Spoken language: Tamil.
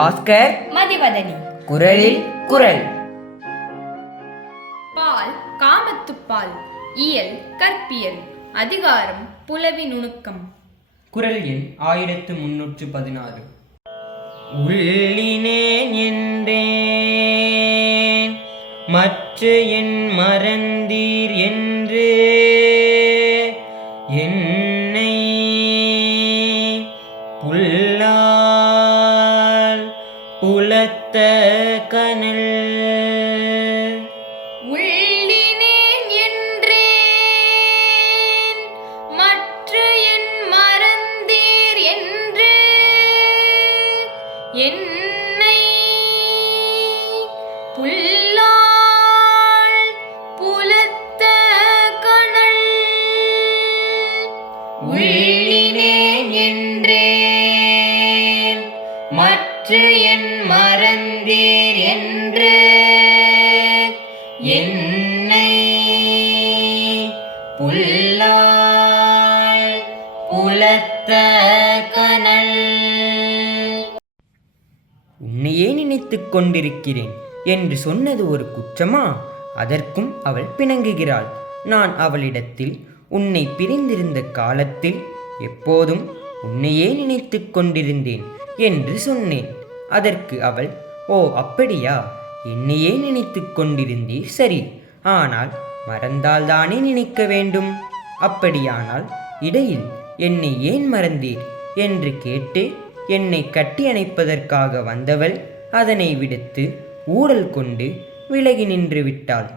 பாஸ்கர். மதிவதனி. குரலில் குரல். பால் காமத்துப்பால் இயல் கற்பியல் அதிகாரம் புலவி நுணுக்கம். குரல் எண் ஆயிரத்து முன்னூற்று பதினாறு. உள்ளினேன் என்றேன் மற்ற என் மறந்தீர் என்று என்னை புல்லால் உலத்த கனல். உள்ளினேன் என்றேன் மற்ற என் மறந்தீர் என்று. என்னை புல் என் மறந்தீர் என்று என்னை புல்லாள் புலத்த கனல். உன்னையே நினைத்துக் கொண்டிருக்கிறேன் என்று சொன்னது ஒரு குற்றமா? அதற்கும் அவள் பிணங்குகிறாள். நான் அவளிடத்தில் உன்னை பிரிந்திருந்த காலத்தில் எப்போதும் உன்னையே நினைத்துக் கொண்டிருந்தேன் என்று சொன்னேன். அதற்கு அவள் ஓ அப்படியா? என்னையே நினைத்து கொண்டிருந்தீர். சரி ஆனால் மறந்தால்தானே நினைக்க வேண்டும்? அப்படியானால் இடையில் என்னை ஏன் மறந்தீர்? என்று கேட்டு என்னை கட்டி அணைப்பதற்காக வந்தவள் அதனை விடுத்து ஊழல் கொண்டு விலகி நின்று விட்டாள்.